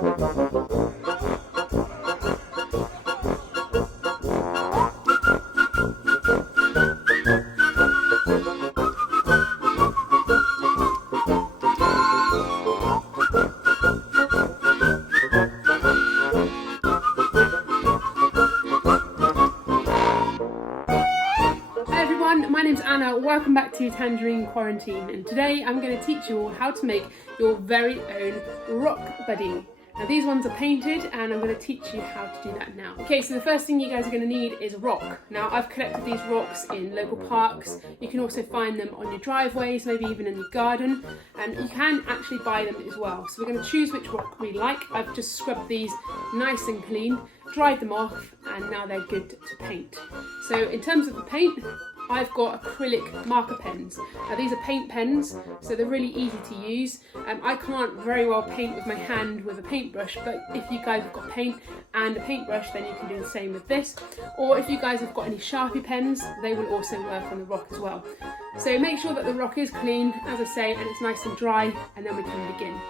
My name's Anna, welcome back to Tangerine Quarantine, and today I'm going to teach you all how to make your very own rock buddy. Now these ones are painted and I'm going to teach you how to do that now. Okay, so the first thing you guys are going to need is rock. Now I've collected these rocks in local parks. You can also find them on your driveways, maybe even in your garden, and you can actually buy them as well. So we're going to choose which rock we like. I've just scrubbed these nice and clean, dried them off, and now they're good to paint. So in terms of the paint, I've got acrylic marker pens. Now these are paint pens, so they're really easy to use. I can't very well paint with my hand with a paintbrush, but if you guys have got paint and a paintbrush, then you can do the same with this. Or if you guys have got any Sharpie pens, they will also work on the rock as well. So make sure that the rock is clean, as I say, and it's nice and dry, and then we can begin.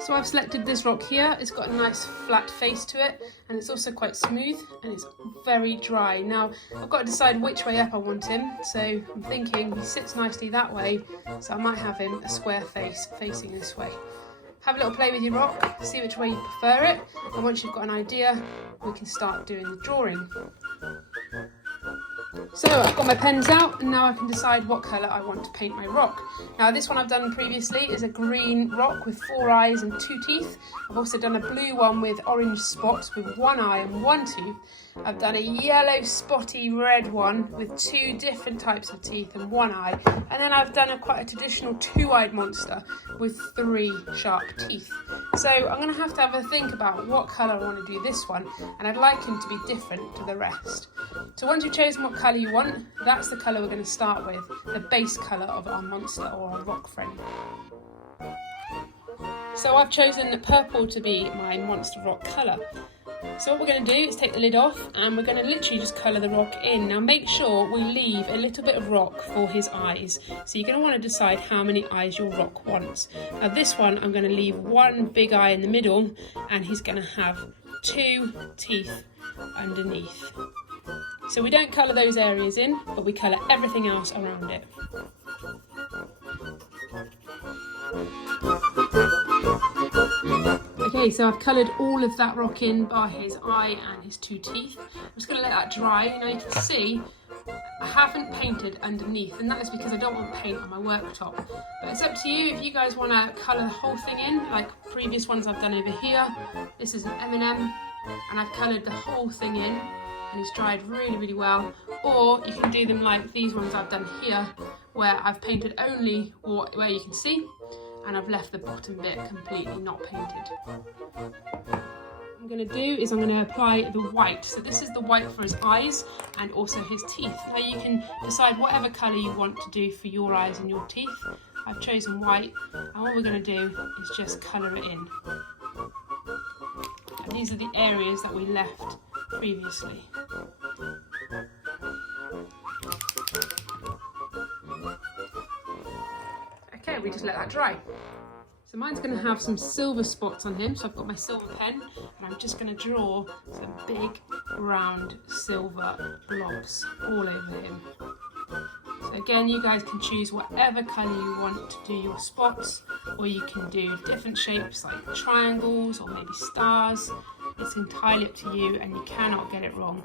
So I've selected this rock here. It's got a nice flat face to it, and it's also quite smooth, and it's very dry. Now I've got to decide which way up I want him, so I'm thinking he sits nicely that way, so I might have him a square face facing this way. Have a little play with your rock, see which way you prefer it, and once you've got an idea, we can start doing the drawing. So I've got my pens out, and now I can decide what colour I want to paint my rock. Now this one I've done previously is a green rock with 4 eyes and 2 teeth. I've also done a blue one with orange spots with 1 eye and 1 tooth. I've done a yellow spotty red one with 2 different types of teeth and 1 eye. And then I've done quite a traditional 2-eyed monster with 3 sharp teeth. So I'm going to have a think about what colour I want to do this one, and I'd like him to be different to the rest. So once you've chosen what colour you want, that's the colour we're going to start with, the base colour of our monster or our rock friend. So I've chosen purple to be my monster rock colour. So what we're going to do is take the lid off, and we're going to literally just colour the rock in. Now make sure we leave a little bit of rock for his eyes. So you're going to want to decide how many eyes your rock wants. Now this one I'm going to leave 1 big eye in the middle, and he's going to have 2 teeth underneath. So we don't colour those areas in, but we colour everything else around it. Okay, so I've coloured all of that rock in by his eye and his 2 teeth. I'm just going to let that dry. Now you can see I haven't painted underneath, and that is because I don't want paint on my worktop. But it's up to you if you guys want to colour the whole thing in, like previous ones I've done over here. This is an M&M, and I've coloured the whole thing in, and it's dried really well. Or you can do them like these ones I've done here, where I've painted only where you can see, and I've left the bottom bit completely not painted. What I'm going to do is I'm going to apply the white. So this is the white for his eyes and also his teeth. Now you can decide whatever colour you want to do for your eyes and your teeth. I've chosen white, and what we're going to do is just colour it in. And these are the areas that we left previously. Okay, we just let that dry. So mine's going to have some silver spots on him, so I've got my silver pen, and I'm just going to draw some big round silver blobs all over him. So again, you guys can choose whatever colour you want to do your spots, or you can do different shapes like triangles or maybe stars. It's entirely up to you, and you cannot get it wrong.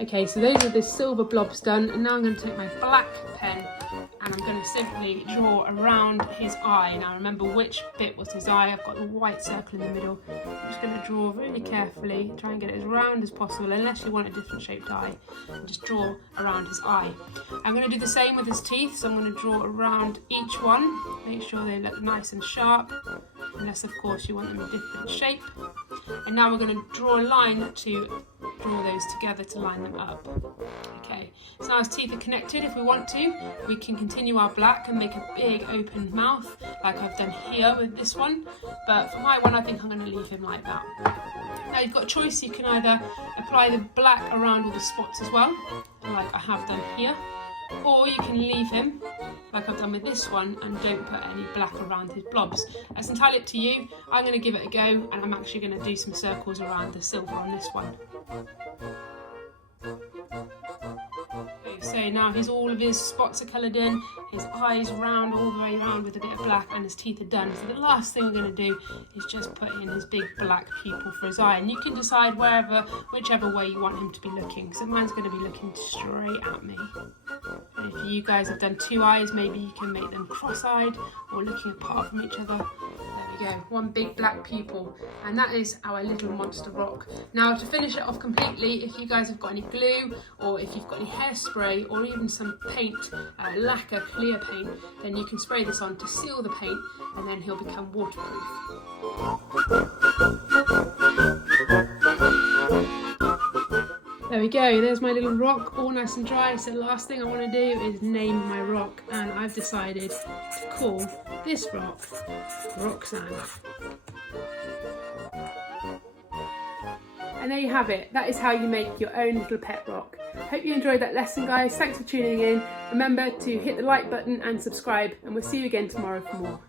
Okay, so those are the silver blobs done, and now I'm going to take my black pen and I'm going to simply draw around his eye. Now remember which bit was his eye. I've got the white circle in the middle. I'm just going to draw really carefully, try and get it as round as possible, unless you want a different shaped eye, and just draw around his eye. I'm going to do the same with his teeth, so I'm going to draw around each one, make sure they look nice and sharp, unless of course you want them a different shape. And now we're going to draw a line to draw those together to line them up. Okay, so now his teeth are connected. If we want to, we can continue our black and make a big open mouth like I've done here with this one, but for my one I think I'm going to leave him like that. Now you've got a choice. You can either apply the black around all the spots as well, like I have done here, Or you can leave him, like I've done with this one, and don't put any black around his blobs. That's entirely up to you. I'm going to give it a go, and I'm actually going to do some circles around the silver on this one. So now all of his spots are coloured in, his eyes round, all the way round with a bit of black, and his teeth are done. So the last thing we're going to do is just put in his big black pupil for his eye. And you can decide whichever way you want him to be looking. So mine's going to be looking straight at me. And if you guys have done two eyes, maybe you can make them cross-eyed or looking apart from each other. There we go, one big black pupil, and that is our little monster rock. Now to finish it off completely, if you guys have got any glue, or if you've got any hairspray, or even some paint, lacquer, clear paint, then you can spray this on to seal the paint, and then he'll become waterproof. There we go, there's my little rock, all nice and dry. So the last thing I want to do is name my rock, and I've decided to call this rock Roxanne. And there you have it. That is how you make your own little pet rock. Hope you enjoyed that lesson, guys. Thanks for tuning in. Remember to hit the like button and subscribe, and we'll see you again tomorrow for more.